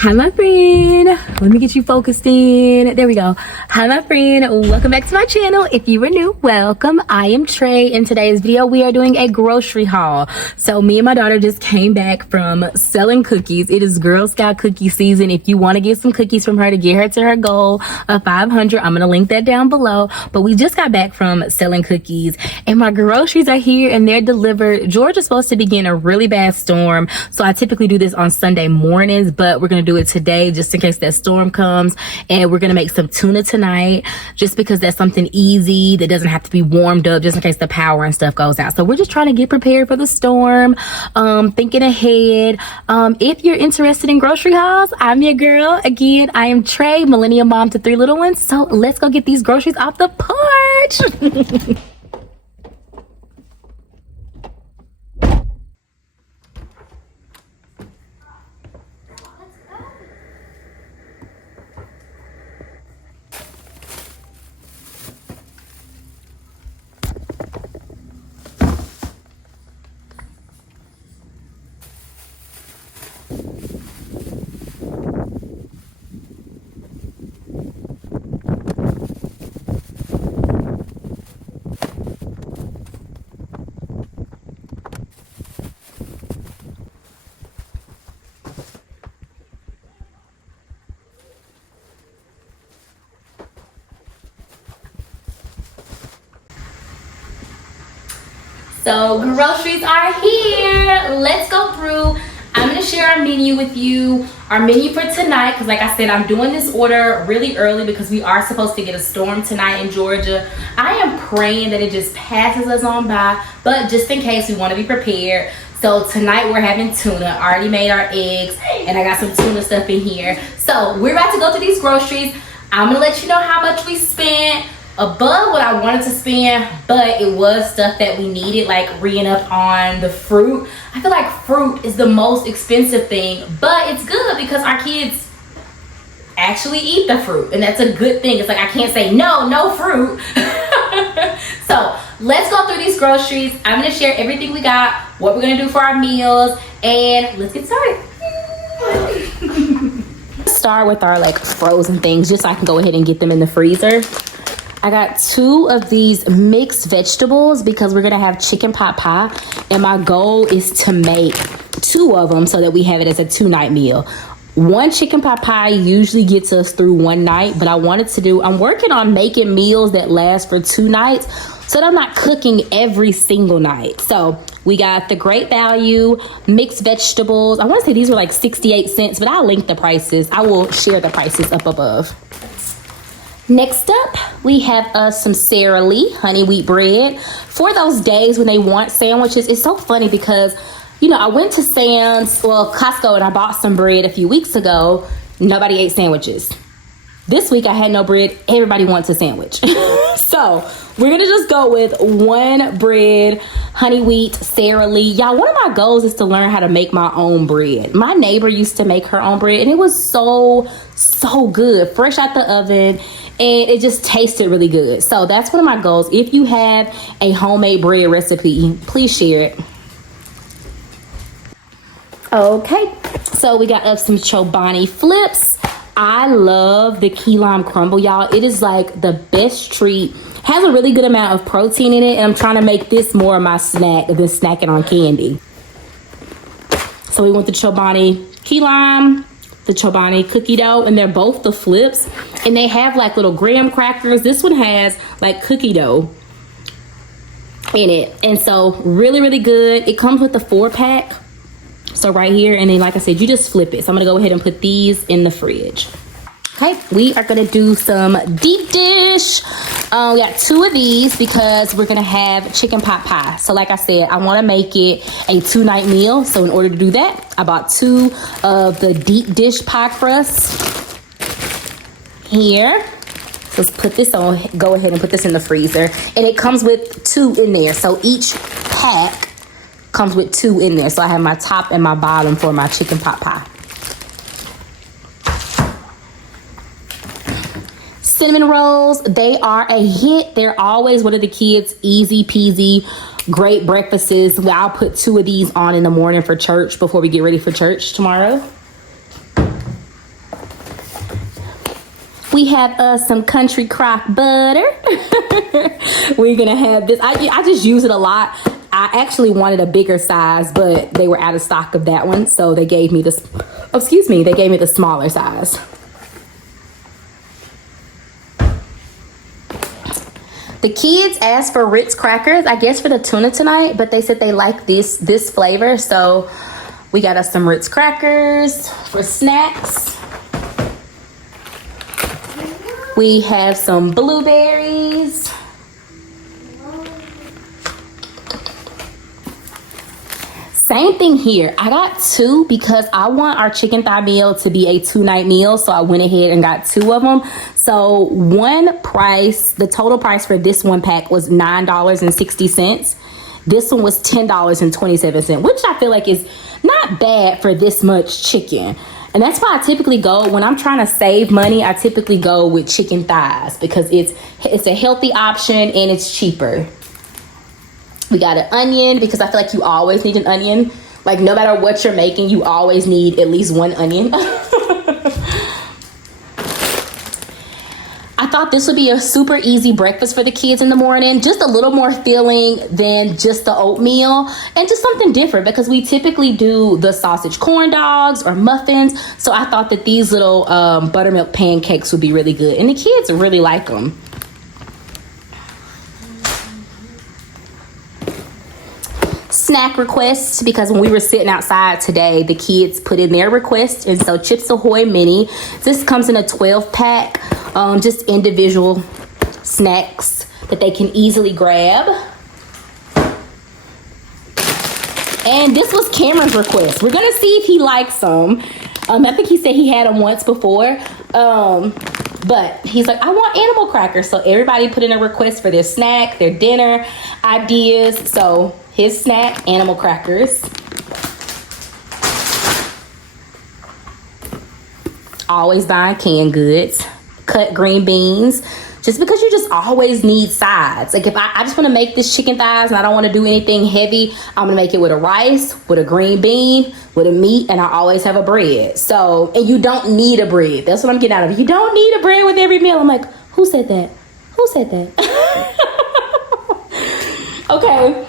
Hi, my friend. Let me get you focused in. There we go. Hi, my friend. Welcome back to my channel. If you are new, welcome. I am Trey. In today's video, we are doing a grocery haul. So me and my daughter just came back from selling cookies. It is Girl Scout cookie season. If you want to get some cookies from her to get her to her goal of 500, I'm going to link that down below. But we just got back from selling cookies and my groceries are here and they're delivered. Georgia's supposed to begin a really bad storm. So I typically do this on Sunday mornings, but we're going to do it today just in case that storm comes. And we're gonna make some tuna tonight just because that's something easy that doesn't have to be warmed up just in case the power and stuff goes out. So we're just trying to get prepared for the storm, thinking ahead. If you're interested in grocery hauls, I'm your girl. Again, I am Trey, millennial mom to 3 little ones. So let's go get these groceries off the porch. So groceries are here. Let's go through. I'm gonna share our menu with you. Our menu for tonight, because like I said, I'm doing this order really early because we are supposed to get a storm tonight in Georgia. I am praying that it just passes us on by, but just in case, we want to be prepared. So tonight we're having tuna. I already made our eggs and I got some tuna stuff in here. So we're about to go through these groceries. I'm gonna let you know how much we spent above what I wanted to spend, but it was stuff that we needed, like reading up on the fruit. I feel like fruit is the most expensive thing, but it's good because our kids actually eat the fruit, and that's a good thing. It's like I can't say no fruit. So let's go through these groceries. I'm gonna share everything we got, what we're gonna do for our meals, and let's get started. Start with our like frozen things just so I can go ahead and get them in the freezer. I got 2 of these mixed vegetables because we're gonna have chicken pot pie, and my goal is to make 2 of them so that we have it as a 2-night meal. 1 chicken pot pie usually gets us through 1 night, but I'm working on making meals that last for 2 nights so that I'm not cooking every single night. So we got the Great Value mixed vegetables. I want to say these were like 68 cents, but I'll link the prices. I will share the prices up above. Next up, we have some Sara Lee honey wheat bread for those days when they want sandwiches. It's so funny because, you know, I went to Costco, and I bought some bread a few weeks ago. Nobody ate sandwiches. This week I had no bread. Everybody wants a sandwich. So we're going to just go with 1 bread, honey wheat, Sara Lee. Y'all, one of my goals is to learn how to make my own bread. My neighbor used to make her own bread, and it was so good, fresh out the oven. And it just tasted really good. So that's one of my goals. If you have a homemade bread recipe, please share it. Okay, so we got up some Chobani flips. I love the key lime crumble, y'all. It is like the best treat. Has a really good amount of protein in it, and I'm trying to make this more of my snack than snacking on candy. So we want the Chobani key lime, the Chobani cookie dough, and they're both the flips, and they have like little graham crackers. This one has like cookie dough in it, and so really good. It comes with the 4-pack, so right here, and then like I said, you just flip it. So I'm gonna go ahead and put these in the fridge. Okay, we are gonna do some deep dish. We got 2 of these because we're gonna have chicken pot pie. So like I said, I wanna make it a 2-night meal. So in order to do that, I bought 2 of the deep dish pie crusts here. So let's put this on, go ahead and put this in the freezer. And it comes with 2 in there. So each pack comes with 2 in there. So I have my top and my bottom for my chicken pot pie. Cinnamon rolls, they are a hit. They're always one of the kids' easy peasy, great breakfasts. Well, I'll put 2 of these on in the morning for church before we get ready for church tomorrow. we have some country crock butter. We're gonna have this. I just use it a lot. I actually wanted a bigger size, but they were out of stock of that one, so they gave me this. Oh, excuse me, they gave me the smaller size. The kids asked for Ritz crackers, I guess for the tuna tonight, but they said they like this flavor, so we got us some Ritz crackers for snacks. We have some blueberries. Same thing here. I got 2 because I want our chicken thigh meal to be a 2-night meal. So I went ahead and got 2 of them. So the total price for this one pack was $9.60. This one was $10.27, which I feel like is not bad for this much chicken. And that's why I typically go, when I'm trying to save money, I typically go with chicken thighs because it's a healthy option and it's cheaper. We got an onion because I feel like you always need an onion. Like no matter what you're making, you always need at least one onion. I thought this would be a super easy breakfast for the kids in the morning. Just a little more filling than just the oatmeal and just something different because we typically do the sausage corn dogs or muffins. So I thought that these little buttermilk pancakes would be really good. And the kids really like them. Snack requests, because when we were sitting outside today, the kids put in their request, and so Chips Ahoy Mini. This comes in a 12-pack, just individual snacks that they can easily grab. And this was Cameron's request. We're gonna see if he likes them. I think he said he had them once before, but he's like, I want animal crackers. So everybody put in a request for their snack, their dinner ideas. So his snack, animal crackers. Always buying canned goods. Cut green beans. Just because you just always need sides. Like if I just want to make this chicken thighs and I don't want to do anything heavy, I'm going to make it with a rice, with a green bean, with a meat, and I always have a bread. So, and you don't need a bread. That's what I'm getting out of it. You don't need a bread with every meal. I'm like, who said that? Who said that? Okay.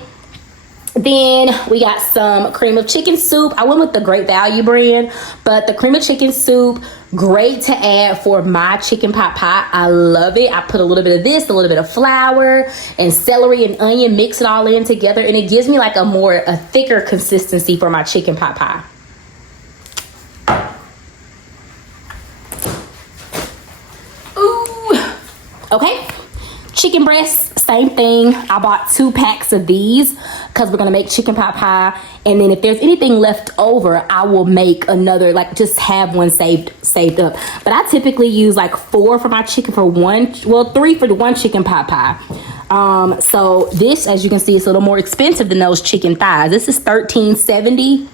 Then we got some cream of chicken soup. I went with the Great Value brand, but the cream of chicken soup, great to add for my chicken pot pie. I love it. I put a little bit of this, a little bit of flour and celery and onion, mix it all in together, and it gives me like a thicker consistency for my chicken pot pie. Ooh. Okay. Chicken breasts, same thing. I bought 2 packs of these because we're going to make chicken pot pie. And then if there's anything left over, I will make another, like just have one saved up. But I typically use like 4 for my chicken for 3 for the one chicken pot pie. So this, as you can see, is a little more expensive than those chicken thighs. This is $13.70.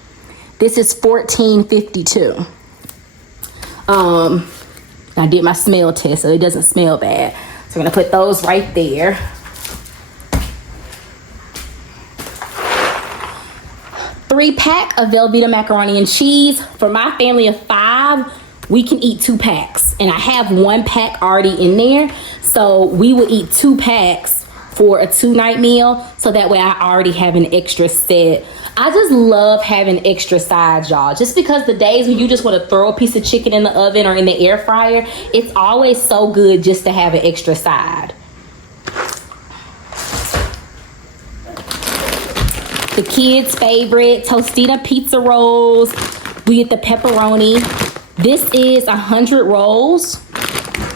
This is $14.52. I did my smell test, so it doesn't smell bad. So I'm going to put those right there. Three-pack of Velveeta macaroni and cheese. For my family of 5, we can eat 2 packs. And I have 1 pack already in there. So we will eat 2 packs for a 2-night meal. So that way I already have an extra set. I just love having extra sides, y'all. Just because the days when you just want to throw a piece of chicken in the oven or in the air fryer, it's always so good just to have an extra side. The kids' favorite, Tostita pizza rolls. We get the pepperoni. This is 100 rolls.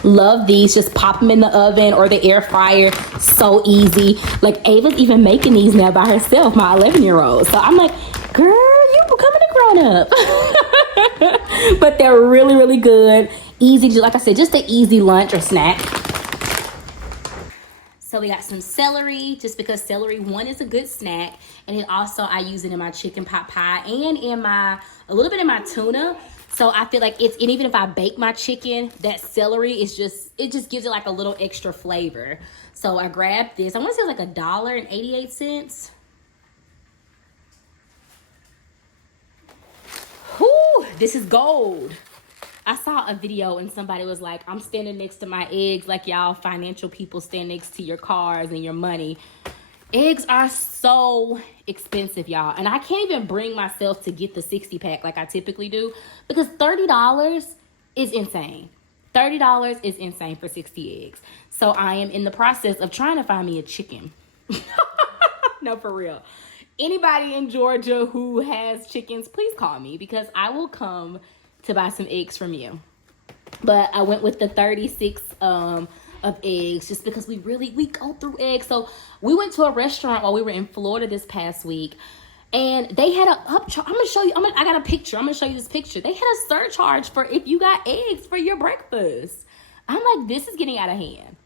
Love these. Just pop them in the oven or the air fryer. So easy. Like Ava's even making these now by herself, my 11-year-old. So I'm like, girl, you becoming a grown-up. But they're really, really good. Easy, like I said, just an easy lunch or snack. So we got some celery, just because celery, one, is a good snack. And then also I use it in my chicken pot pie and in a little bit in my tuna. So I feel like and even if I bake my chicken, that celery it just gives it like a little extra flavor. So I grabbed this. I want to say it was like $1.88. Whew, this is gold. I saw a video and somebody was like, I'm standing next to my eggs like y'all financial people stand next to your cars and your money. Eggs are so expensive, y'all. And I can't even bring myself to get the 60 pack like I typically do because $30 is insane. $30 is insane for 60 eggs. So I am in the process of trying to find me a chicken. No, for real. Anybody in Georgia who has chickens, please call me because I will come to buy some eggs from you. But I went with the 36 of eggs just because we go through eggs. So we went to a restaurant while we were in Florida this past week, and they had a upcharge. I'm gonna show you. I got a picture. I'm gonna show you this picture. They had a surcharge for if you got eggs for your breakfast. I'm like, this is getting out of hand.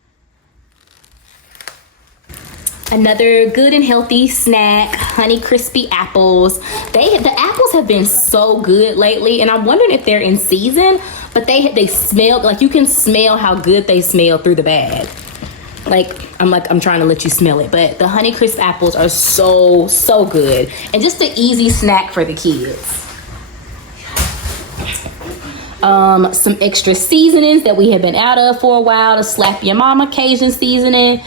Another good and healthy snack, Honey Crispy apples. The apples have been so good lately, and I'm wondering if they're in season, but they smell, like you can smell how good they smell through the bag. I'm trying to let you smell it, but the Honey Crisp apples are so good, and just an easy snack for the kids. Some extra seasonings that we have been out of for a while, the Slap Your Mama Cajun seasoning,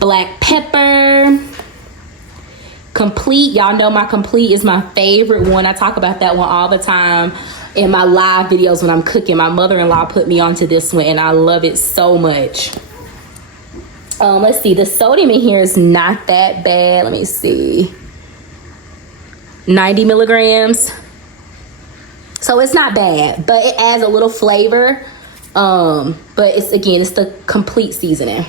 black pepper, Complete. Y'all know my Complete is my favorite one. I talk about that one all the time in my live videos when I'm cooking. My mother-in-law put me onto this one and I love it so much. Let's see, the sodium in here is not that bad. Let me see, 90 milligrams. So it's not bad, but it adds a little flavor. But it's the Complete seasoning.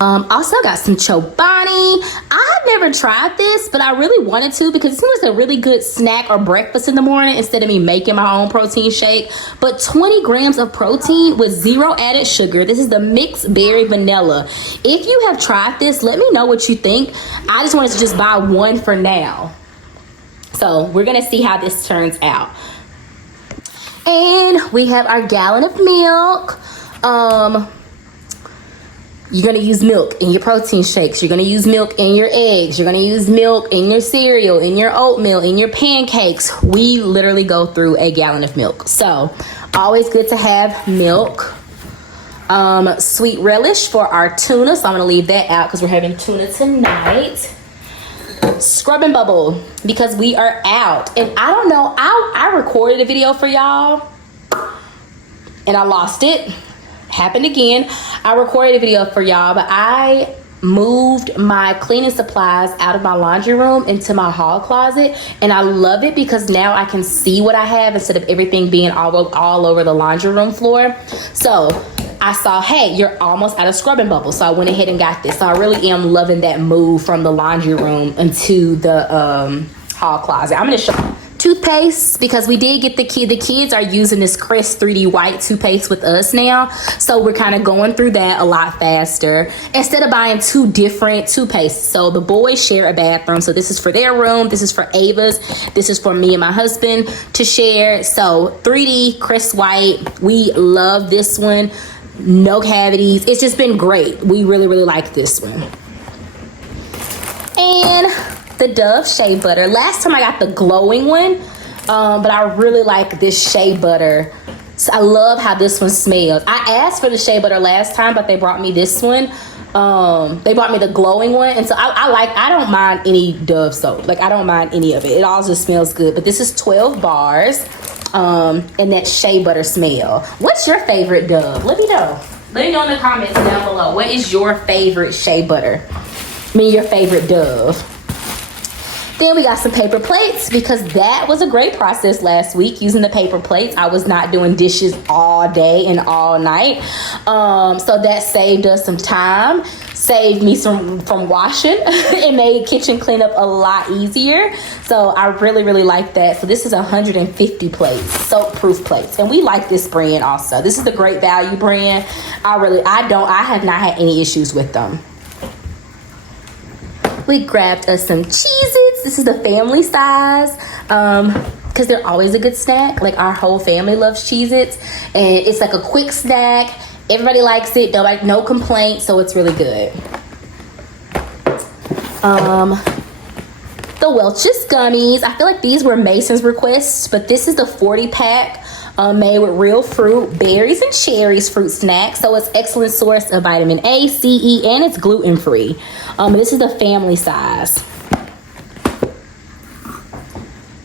Also got some Chobani. I've never tried this, but I really wanted to because it seems like a really good snack or breakfast in the morning instead of me making my own protein shake. But 20 grams of protein with 0 added sugar. This is the mixed berry vanilla. If you have tried this, let me know what you think. I just wanted to just buy one for now. So we're gonna see how this turns out. And we have our gallon of milk. You're going to use milk in your protein shakes. You're going to use milk in your eggs. You're going to use milk in your cereal, in your oatmeal, in your pancakes. We literally go through a gallon of milk. So always good to have milk. Sweet relish for our tuna. So I'm going to leave that out because we're having tuna tonight. Scrub and bubble because we are out. And I don't know, I recorded a video for y'all and I lost it. Happened again. I recorded a video for y'all, but I moved my cleaning supplies out of my laundry room into my hall closet, and I love it because now I can see what I have instead of everything being all over the laundry room floor. So I saw, hey, you're almost out of scrub and bubble, so I went ahead and got this. So I really am loving that move from the laundry room into the hall closet. I'm gonna show toothpaste because we did get the kids are using this Crest 3D white toothpaste with us now, so we're kind of going through that a lot faster instead of buying 2 different toothpastes. So the boys share a bathroom, so this is for their room, this is for Ava's, this is for me and my husband to share. So 3D Crest white, we love this one, no cavities. It's just been great. We really like this one. And the Dove Shea Butter. Last time I got the glowing one, but I really like this Shea Butter. So I love how this one smells. I asked for the Shea Butter last time, but they brought me this one. They brought me the glowing one, and so I don't mind any Dove soap. Like, I don't mind any of it. It all just smells good. But this is 12 bars, and that Shea Butter smell. What's your favorite Dove? Let me know. Let me know in the comments down below. What is your favorite Shea Butter? Your favorite Dove. Then we got some paper plates because that was a great process last week using the paper plates. I was not doing dishes all day and all night. So that saved us some time, saved me from washing and made kitchen cleanup a lot easier. So I really like that. So this is 150 plates, soap proof plates. And we like this brand also. This is the Great Value brand. I have not had any issues with them. We grabbed us some Cheez-Its. This is the family size because they're always a good snack. Like, our whole family loves Cheez-Its, and it's like a quick snack. Everybody likes it. No complaints, so it's really good. The Welch's gummies. I feel like these were Mason's requests, but this is the 40 pack. made with real fruit, berries, and cherries fruit snack. So it's excellent source of vitamin A, C, E, and it's gluten free. This is the family size.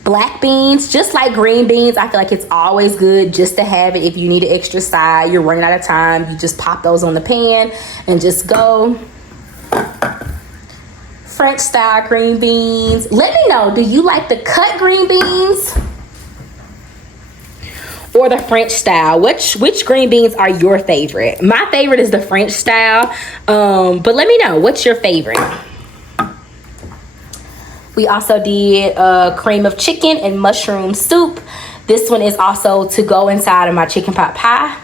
Black beans, just like green beans, I feel like it's always good just to have it if you need an extra side. You're running out of time. You just pop those on the pan and just go. French style green beans. Let me know, do you like the cut green beans or the French style? Which green beans are your favorite? My favorite is the French style, but let me know, what's your favorite? We also did cream of chicken and mushroom soup. This one is also to go inside of my chicken pot pie.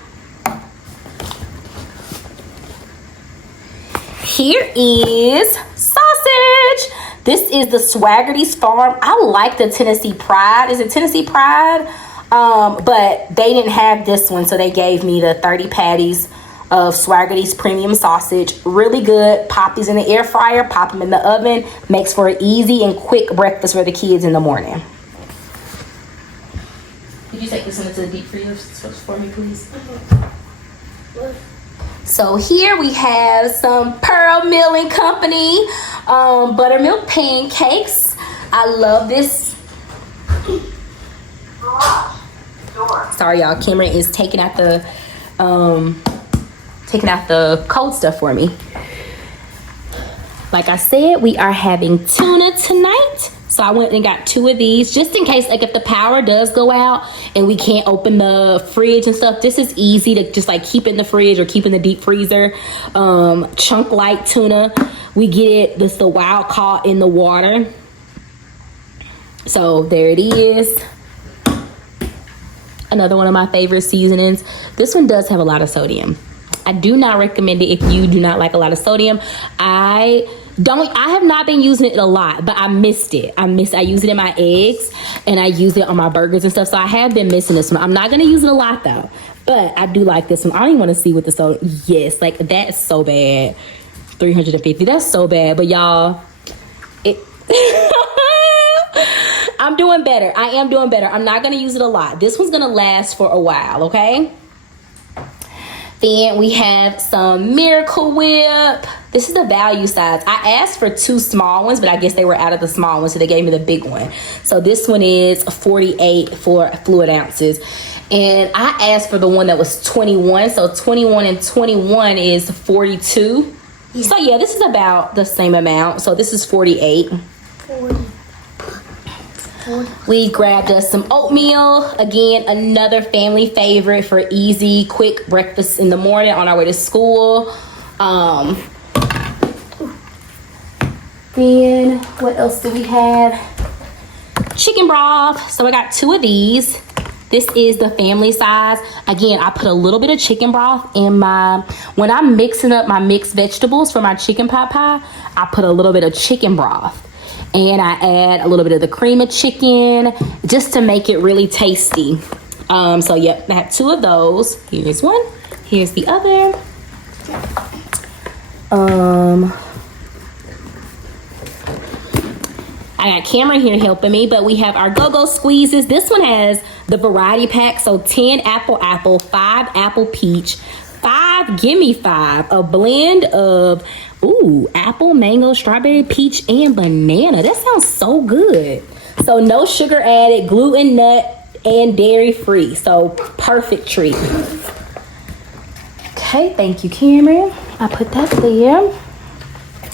Here is sausage. This is the Swaggerty's Farm. I like the Tennessee Pride. Is it Tennessee Pride? But they didn't have this one, so they gave me the 30 patties of Swaggerty's premium sausage. Really good. Pop these in the air fryer, pop them in the oven. Makes for an easy and quick breakfast for the kids in the morning. Could you take this one into the deep freezer for me, please? So here we have some Pearl Mill & Company buttermilk pancakes. I love this. Sorry, y'all. Cameron is taking out the cold stuff for me. Like I said, we are having tuna tonight. So I went and got 2 of these just in case, like if the power does go out and we can't open the fridge and stuff. This is easy to just like keep in the fridge or keep in the deep freezer. Chunk light tuna. We get it. This is the wild caught in the water. So there it is. Another one of my favorite seasonings. This one does have a lot of sodium. I do not recommend it if you do not like a lot of sodium. I have not been using it a lot, but I missed it. I use it in my eggs and I use it on my burgers and stuff. So I have been missing this one. I'm not going to use it a lot though, but I do like this one. I don't even want to see what the sodium. Yes, like that's so bad. 350. That's so bad. But y'all, I'm doing better. I am doing better. I'm not going to use it a lot. This one's going to last for a while. Okay. Then we have some Miracle Whip. This is the value size. I asked for 2 small ones, but I guess they were out of the small ones, so they gave me the big one. So this one is 48 for fluid ounces. And I asked for the one that was 21. So 21 and 21 is 42. Yeah. So yeah, this is about the same amount. So this is 48. 40. We grabbed us some oatmeal. Again, another family favorite for easy, quick breakfast in the morning on our way to school. Then what else do we have? Chicken broth. So I got 2 of these. This is the family size. Again, I put a little bit of chicken broth in when I'm mixing up my mixed vegetables for my chicken pot pie, I put a little bit of chicken broth. And I add a little bit of the cream of chicken just to make it really tasty. So yep, I have 2 of those. Here's one. Here's the other. I got Cameron here helping me, but we have our go-go squeezes. This one has the variety pack. So 10 apple, 5 apple peach, 5 gimme 5, a blend of apple, mango, strawberry, peach, and banana. That sounds so good. So no sugar added, gluten, nut, and dairy free. So perfect treat. Okay, thank you, Cameron. I put that there.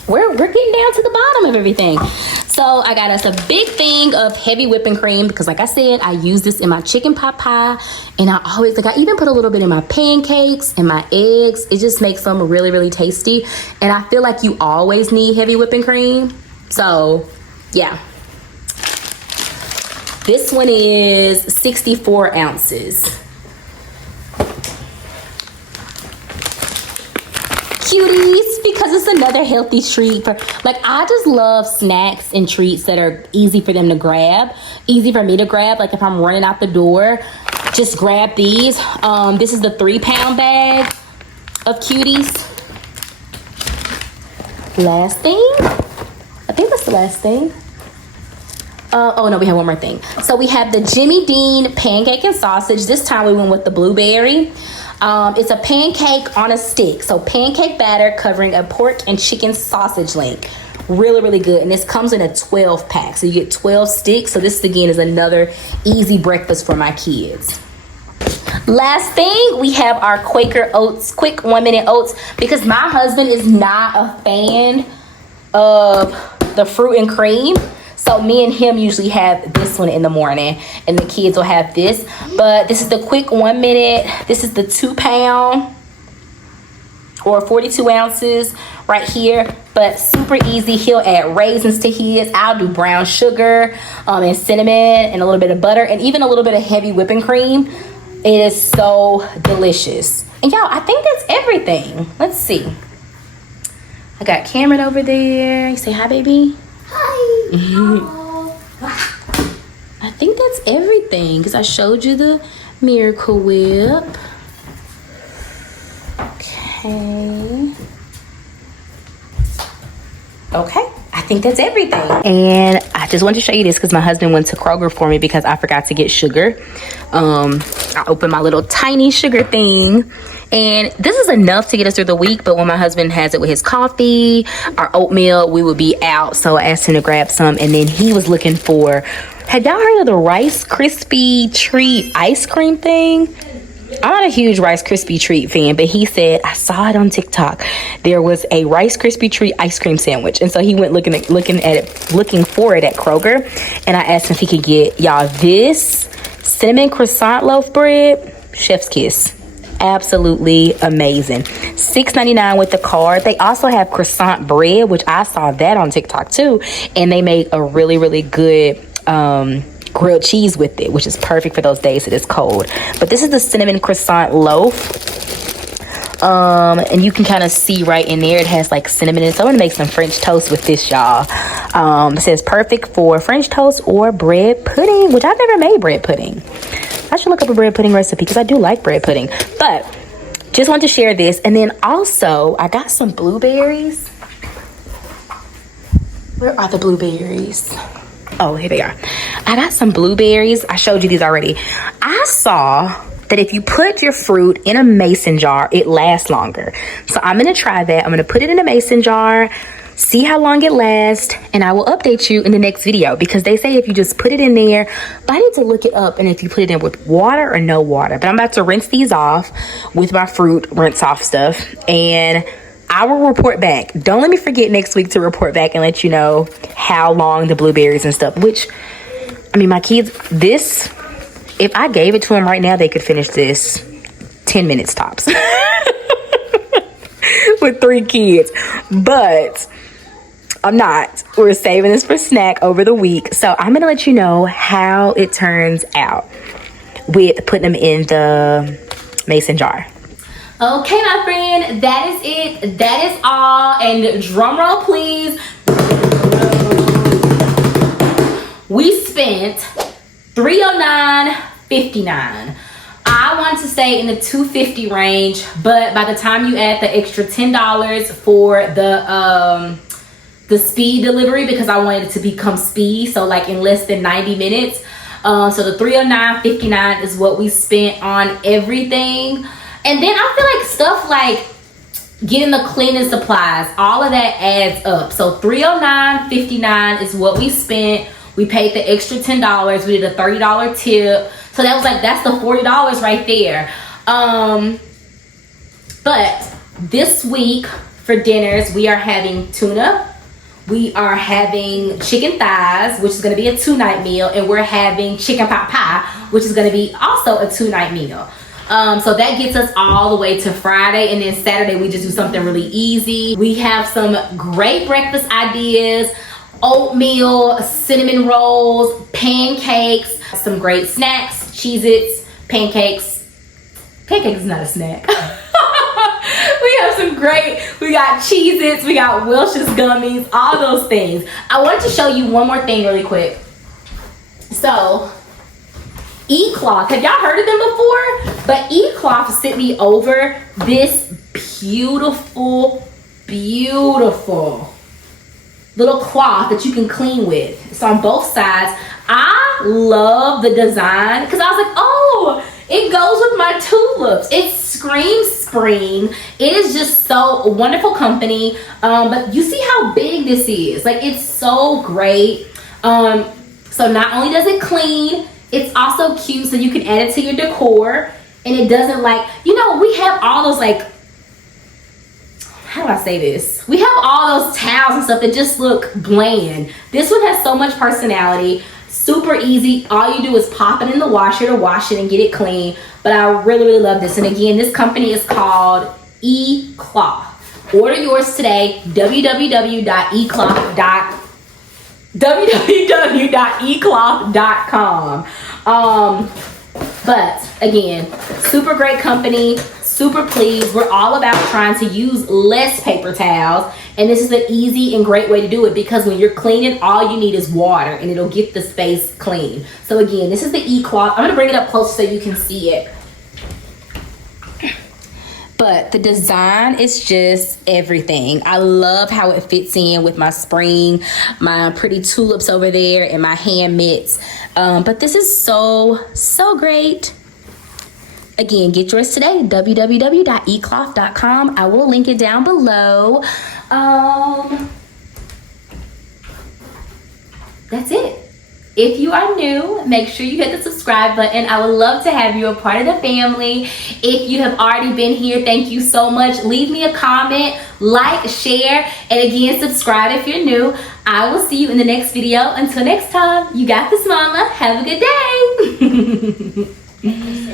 We're getting down to the bottom of everything. So I got us a big thing of heavy whipping cream because like I said, I use this in my chicken pot pie and I even put a little bit in my pancakes and my eggs. It just makes them really, really tasty. And I feel like you always need heavy whipping cream. So yeah. This one is 64 ounces. Cuties, because it's another healthy treat. I just love snacks and treats that are easy for them to grab, easy for me to grab. Like if I'm running out the door, just grab these. This is the 3-pound bag of Cuties. Last thing, I think that's the last thing. Oh no, we have one more thing. So we have the Jimmy Dean pancake and sausage. This time we went with the blueberry. It's a pancake on a stick. So pancake batter covering a pork and chicken sausage link. Really, really good. And this comes in a 12 pack. So you get 12 sticks. So this again is another easy breakfast for my kids. Last thing, we have our Quaker oats, quick 1 minute oats, because my husband is not a fan of the fruit and cream. So me and him usually have this one in the morning, and the kids will have this. But this is the quick 1 minute. This is the 2 pound or 42 ounces right here. But super easy. He'll add raisins to his. I'll do brown sugar and cinnamon and a little bit of butter and even a little bit of heavy whipping cream. It is so delicious. And y'all, I think that's everything. Let's see. I got Cameron over there. You say hi, baby. Hi. I think that's everything because I showed you the Miracle Whip. Okay, I think that's everything. And I just wanted to show you this because my husband went to Kroger for me because I forgot to get sugar. I opened my little tiny sugar thing. And this is enough to get us through the week, but when my husband has it with his coffee, our oatmeal, we would be out. So I asked him to grab some, and then he was looking for, had y'all heard of the Rice Krispie treat ice cream thing? I'm not a huge Rice Krispie treat fan, but he said, I saw it on TikTok. There was a Rice Krispie treat ice cream sandwich. And so he went looking for it at Kroger. And I asked him if he could get y'all this cinnamon croissant loaf bread, chef's kiss. Absolutely amazing. $6.99 with the card. They also have croissant bread, which I saw that on TikTok too, and they make a really, really good grilled cheese with it, which is perfect for those days that it's cold. But this is the cinnamon croissant loaf, and you can kind of see right in there it has like cinnamon in it. So I'm gonna make some French toast with this, y'all. It says perfect for French toast or bread pudding, which I've never made bread pudding. I should look up a bread pudding recipe because I do like bread pudding. But just wanted to share this. And then also, I got some blueberries. Where are the blueberries? Oh, here they are. I got some blueberries. I showed you these already. I saw that if you put your fruit in a mason jar, it lasts longer. So I'm going to try that. I'm going to put it in a mason jar, see how long it lasts, and I will update you in the next video because they say if you just put it in there, but I need to look it up and if you put it in with water or no water. But I'm about to rinse these off with my fruit rinse off stuff, and I will report back. Don't let me forget next week to report back and let you know how long the blueberries and stuff, which, I mean, my kids, this, if I gave it to them right now, they could finish this 10 minutes tops with 3 kids, but I'm not. We're saving this for snack over the week. So I'm going to let you know how it turns out with putting them in the mason jar. Okay, my friend, that is it. That is all. And drum roll, please. We spent $309.59. I want to stay in the $250 range, but by the time you add the extra $10 for the speed delivery, because I wanted it to become speed, so like in less than 90 minutes. So the $309.59 is what we spent on everything. And then I feel like stuff like getting the cleaning supplies, all of that adds up. So $309.59 is what we spent. We paid the extra $10. We did a $30 tip. So that was like, that's the $40 right there. But this week for dinners, we are having tuna. We are having chicken thighs, which is going to be a 2-night meal. And we're having chicken pot pie, which is going to be also a 2-night meal. So that gets us all the way to Friday. And then Saturday, we just do something really easy. We have some great breakfast ideas. Oatmeal, cinnamon rolls, pancakes, some great snacks, Cheez-Its, pancakes. Pancakes is not a snack. We have some great, we got Cheez-Its, we got Welch's gummies, all those things. I wanted to show you one more thing really quick. So, E-Cloth, have y'all heard of them before? But E-Cloth sent me over this beautiful little cloth that you can clean with. It's on both sides. I love the design because I was like, oh, it goes with my tulips. It screams spring. It is just so wonderful company. But you see how big this is. Like, it's so great. So not only does it clean, it's also cute, so you can add it to your decor. And it doesn't, like, you know, we have all those, like, how do I say this? We have all those towels and stuff that just look bland. This one has so much personality. Super easy. All you do is pop it in the washer to wash it and get it clean. But I really, really love this. And again, this company is called eCloth. Order yours today. www.ecloth.com. But again, super great company. Super pleased. We're all about trying to use less paper towels, and this is an easy and great way to do it because when you're cleaning, all you need is water and it'll get the space clean. So again, this is the eCloth. I'm gonna bring it up close so you can see it. But the design is just everything. I love how it fits in with my spring, my pretty tulips over there, and my hand mitts. But this is so great. Again, get yours today, www.ecloth.com. I will link it down below. That's it. If you are new, make sure you hit the subscribe button. I would love to have you a part of the family. If you have already been here, thank you so much. Leave me a comment, like, share, and again, subscribe if you're new. I will see you in the next video. Until next time, you got this, mama. Have a good day.